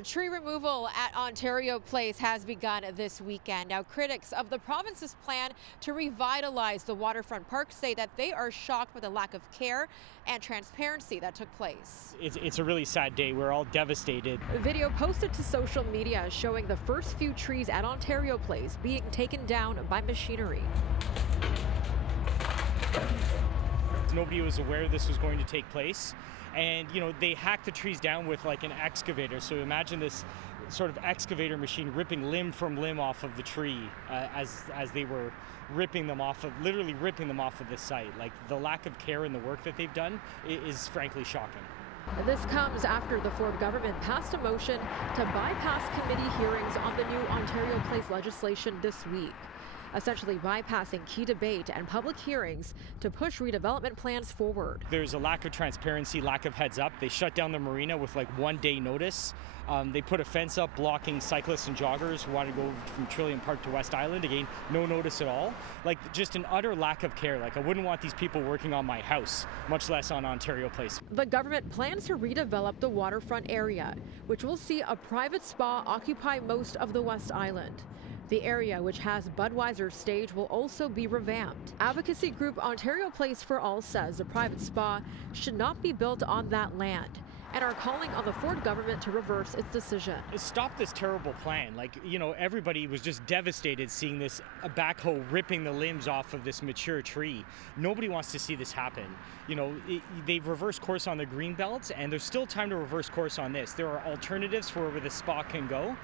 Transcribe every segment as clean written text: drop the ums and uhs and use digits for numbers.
Tree removal at Ontario Place has begun this weekend. Now, critics of the province's plan to revitalize the waterfront park say that they are shocked by the lack of care and transparency that took place. It's a really sad day. We're all devastated. A video posted to social media showing the first few trees at Ontario Place being taken down by machinery. Nobody was aware this was going to take place. And, they hacked the trees down with like an excavator. So imagine this sort of excavator machine ripping limb from limb off of the tree as they were literally ripping them off of this site. Like, the lack of care in the work that they've done is frankly shocking. This comes after the Ford government passed a motion to bypass committee hearings on the new Ontario Place legislation this week, essentially bypassing key debate and public hearings to push redevelopment plans forward. There's a lack of transparency, lack of heads up. They shut down the marina with like 1 day notice. They put a fence up blocking cyclists and joggers who want to go from Trillium Park to West Island. Again, no notice at all. Like, just an utter lack of care. Like, I wouldn't want these people working on my house, much less on Ontario Place. The government plans to redevelop the waterfront area, which will see a private spa occupy most of the West Island. The area, which has Budweiser's stage, will also be revamped. Advocacy group Ontario Place for All says the private spa should not be built on that land and are calling on the Ford government to reverse its decision. Stop this terrible plan. Everybody was just devastated seeing this backhoe ripping the limbs off of this mature tree. Nobody wants to see this happen. They've reversed course on the green belts, and there's still time to reverse course on this. There are alternatives for where the spa can go.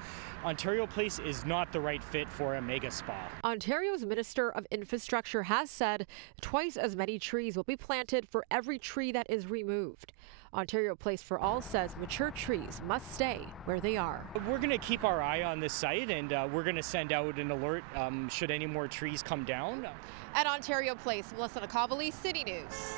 Ontario Place is not the right fit for a mega spa. Ontario's Minister of Infrastructure has said twice as many trees will be planted for every tree that is removed. Ontario Place for All says mature trees must stay where they are. We're going to keep our eye on this site, and we're going to send out an alert should any more trees come down. At Ontario Place, Nakhavoly, City News.